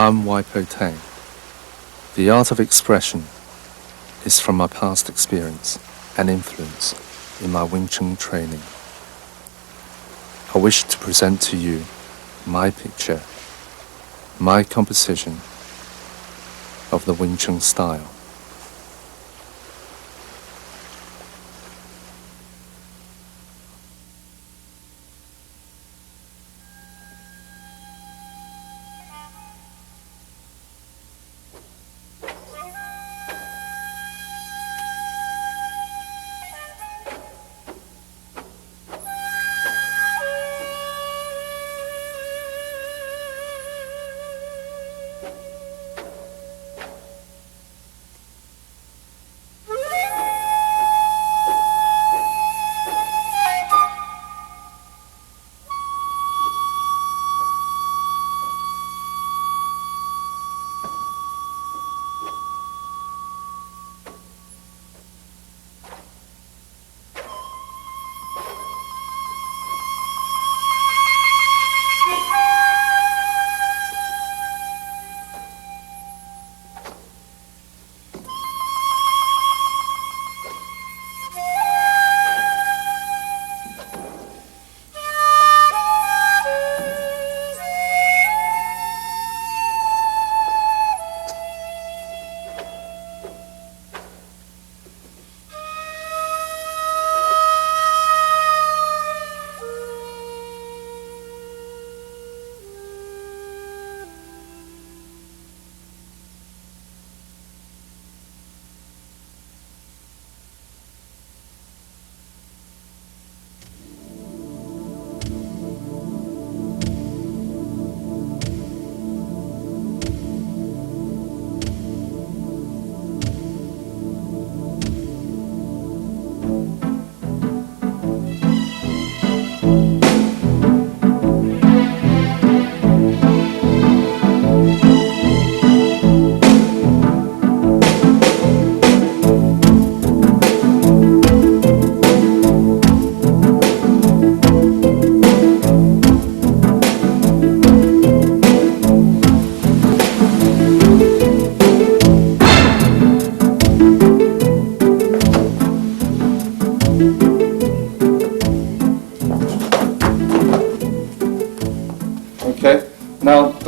I'm Waipo Tang. The art of expression is from my past experience and influence in my Wing Chun training. I wish to present to you my picture, my composition of the Wing Chun style.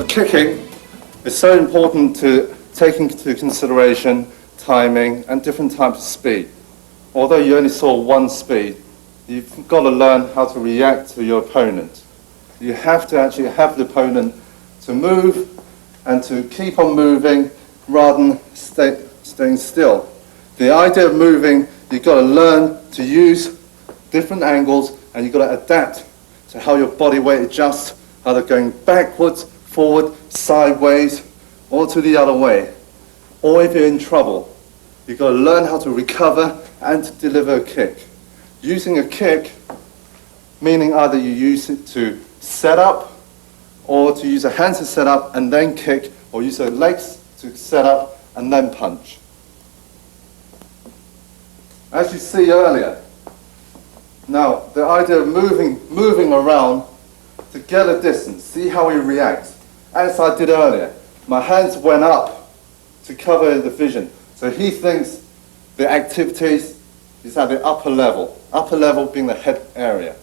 Kicking is so important to take into consideration timing and different types of speed. Although you only saw one speed, you've got to learn how to react to your opponent. You have to actually have the opponent to move and to keep on moving rather than staying still. The idea of moving, you've got to learn to use different angles, and you've got to adapt to how your body weight adjusts, either going backwards, forward, sideways, or to the other way. Or if you're in trouble, you've got to learn how to recover and to deliver a kick. Using a kick, meaning either you use it to set up, or to use a hand to set up and then kick, or use the legs to set up and then punch. As you see earlier, now the idea of moving around to get a distance, see how he reacts. As I did earlier, my hands went up to cover the vision. So he thinks the activities is at the upper level being the head area.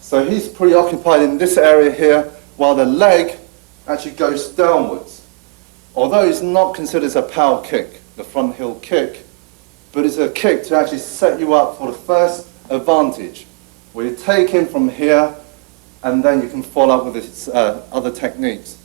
So he's preoccupied in this area here, while the leg actually goes downwards. Although it's not considered as a power kick, the front heel kick, but it's a kick to actually set you up for the first advantage, where you take him from here, and then you can follow up with its other techniques.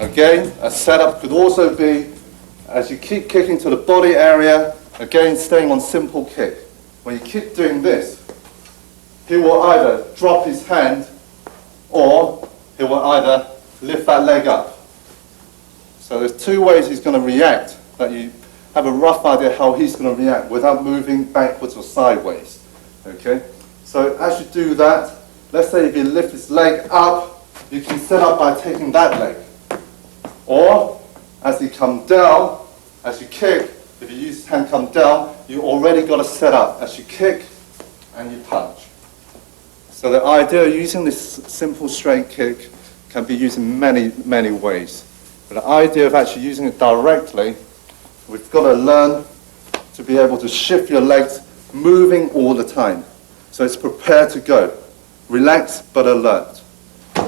Again, a setup could also be, as you keep kicking to the body area, again staying on simple kick. When you keep doing this, he will either drop his hand or he will either lift that leg up. So there's two ways he's going to react, that you have a rough idea how he's going to react without moving backwards or sideways. Okay? So as you do that, let's say if you lift his leg up, you can set up by taking that leg. Or, as you come down, as you kick, if you use hand come down, you already got a setup as you kick and you punch. So the idea of using this simple straight kick can be used in many, many ways. But the idea of actually using it directly, we've got to learn to be able to shift your legs, moving all the time. So it's prepared to go. Relaxed but alert.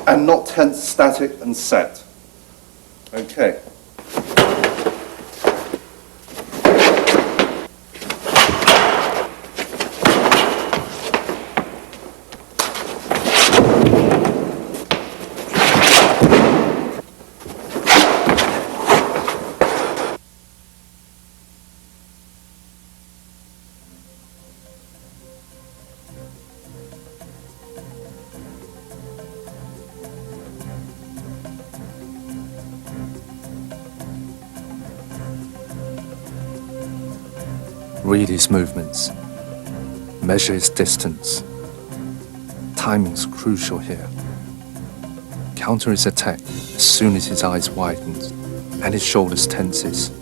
And not tense, static and set. Okay. Read his movements. Measure his distance. Timing's crucial here. Counter his attack as soon as his eyes widen and his shoulders tenses.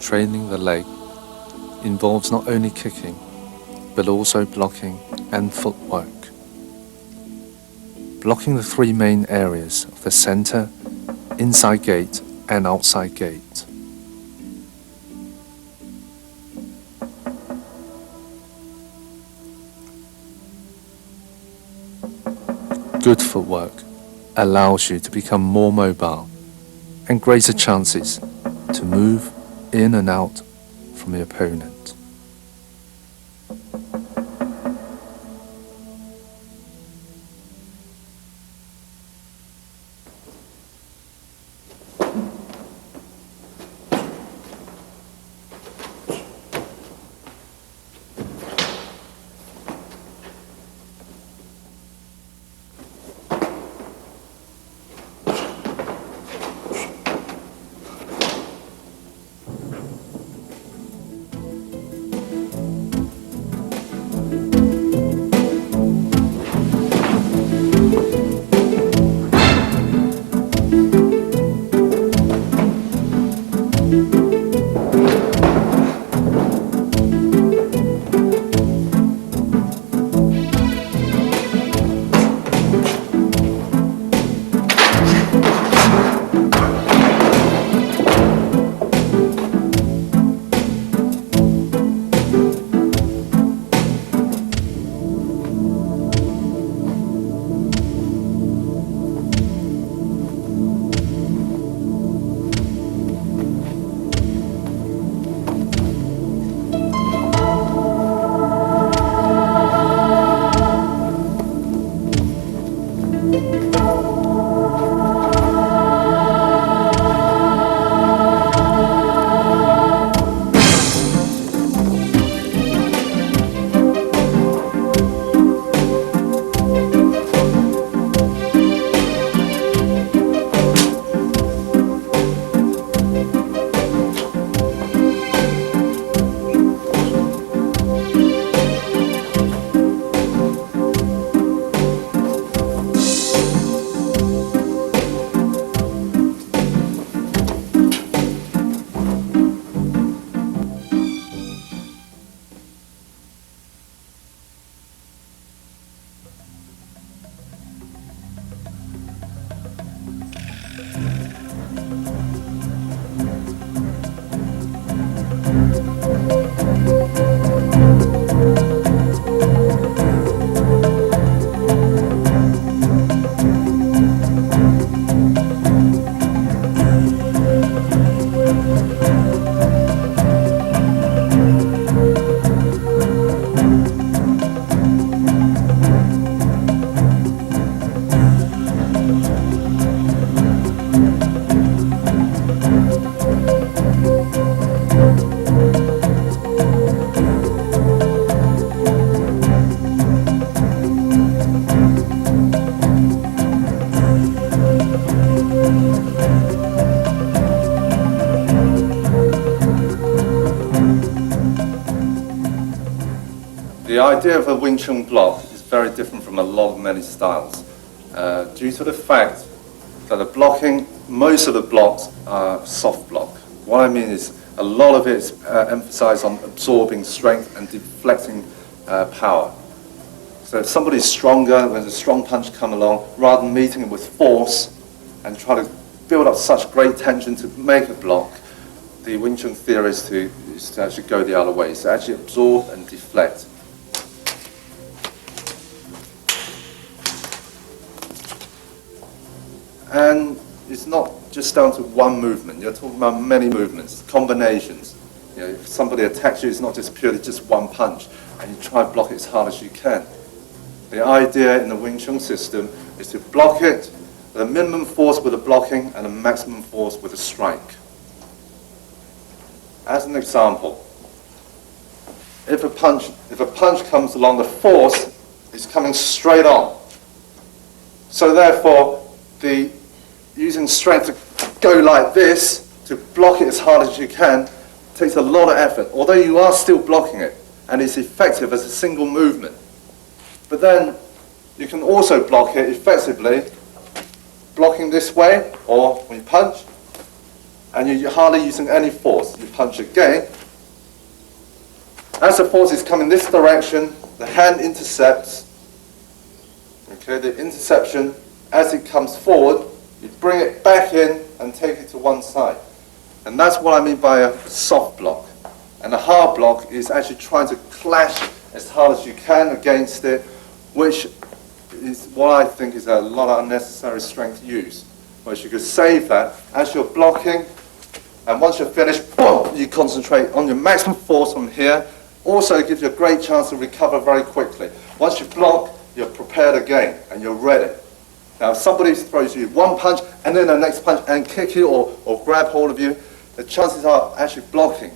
Training the leg involves not only kicking, but also blocking and footwork. Blocking the three main areas of the center, inside gate and outside gate. Good footwork allows you to become more mobile and greater chances to move in and out from the opponent. The idea of a Wing Chun block is very different from a lot of many styles, due to the fact that the blocking, most of the blocks are soft block. What I mean is a lot of it is emphasized on absorbing strength and deflecting power. So if somebody's stronger, when a strong punch comes along, rather than meeting it with force and try to build up such great tension to make a block, the Wing Chun theory is to actually go the other way, so actually absorb and deflect. And it's not just down to one movement. You're talking about many movements, combinations. You know, if somebody attacks you, it's not just purely just one punch, and you try and block it as hard as you can. The idea in the Wing Chun system is to block it with a minimum force with a blocking and a maximum force with a strike. As an example, if a punch comes along, the force is coming straight on. So therefore, using strength to go like this, to block it as hard as you can, takes a lot of effort, although you are still blocking it, and it's effective as a single movement. But then you can also block it effectively, blocking this way, or when you punch, and you're hardly using any force. You punch again. As the force is coming this direction, the hand intercepts. Okay, the interception, as it comes forward, you bring it back in and take it to one side. And that's what I mean by a soft block. And a hard block is actually trying to clash as hard as you can against it, which is what I think is a lot of unnecessary strength used. Whereas you could save that as you're blocking, and once you're finished, boom, you concentrate on your maximum force from here. Also, it gives you a great chance to recover very quickly. Once you block, you're prepared again, and you're ready. Now, if somebody throws you one punch, and then the next punch, and kick you or grab hold of you, the chances are actually blocking.